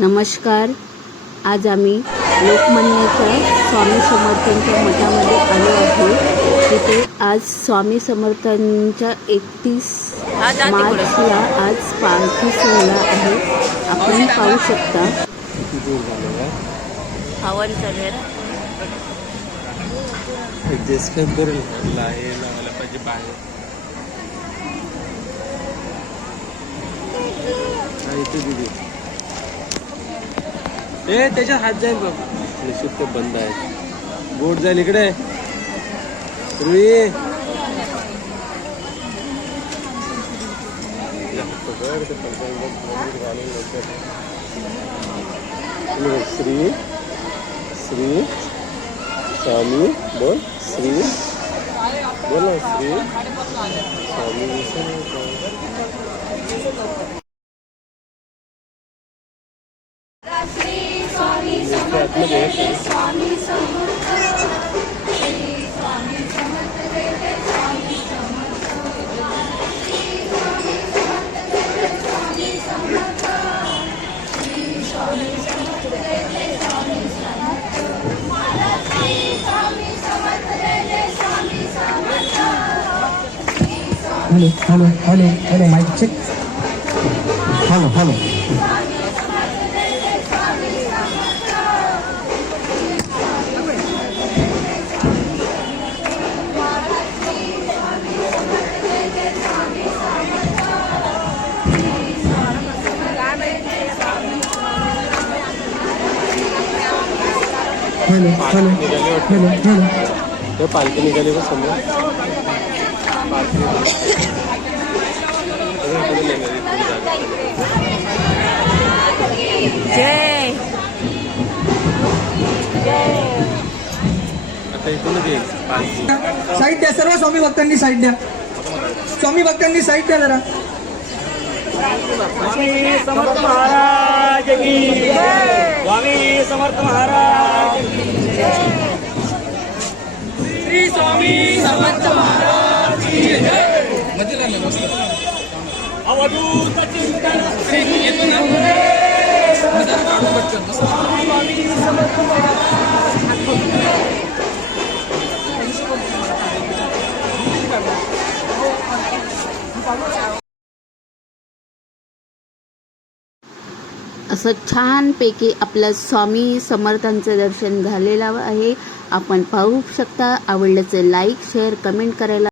नमस्कार. आज आम्ही लोकमान्याच्या स्वामी समर्थांच्या मठामध्ये आलो आहे. तिथे आज स्वामी समर्थांच्या 31 मार्चला आज पालखी सोहळा आहे. आपण पाहू शकता. हवन चालू आहे. त्याच्यात हात जाईल बघ. निश्चित बंद आहे. बोट जाईल इकडे. रुई श्री श्री स्वामी बोल. श्री बोल. Shri Swami Hello, mic check. Hello. Hello. ते पालखी निघाली बघ समोर. जय आता इथूनच येईल पालखी. साईड द्या सर्व स्वामी भक्तांनी साईड द्या. स्वामी भक्तांनी साईड द्या जरा. स्वामी समर्थ महाराज की जय. स्वामी समर्थ महाराज की जय. श्री स्वामी समर्थ महाराज की जय. अवधूत चिंतन श्री स्वामी समर्थ महाराज की जय. असं छानपैकी आपलं स्वामी समर्थांचं दर्शन झालेलं आहे. आपण पाहू शकता. आवडल्याचं लाईक शेअर कमेंट करायला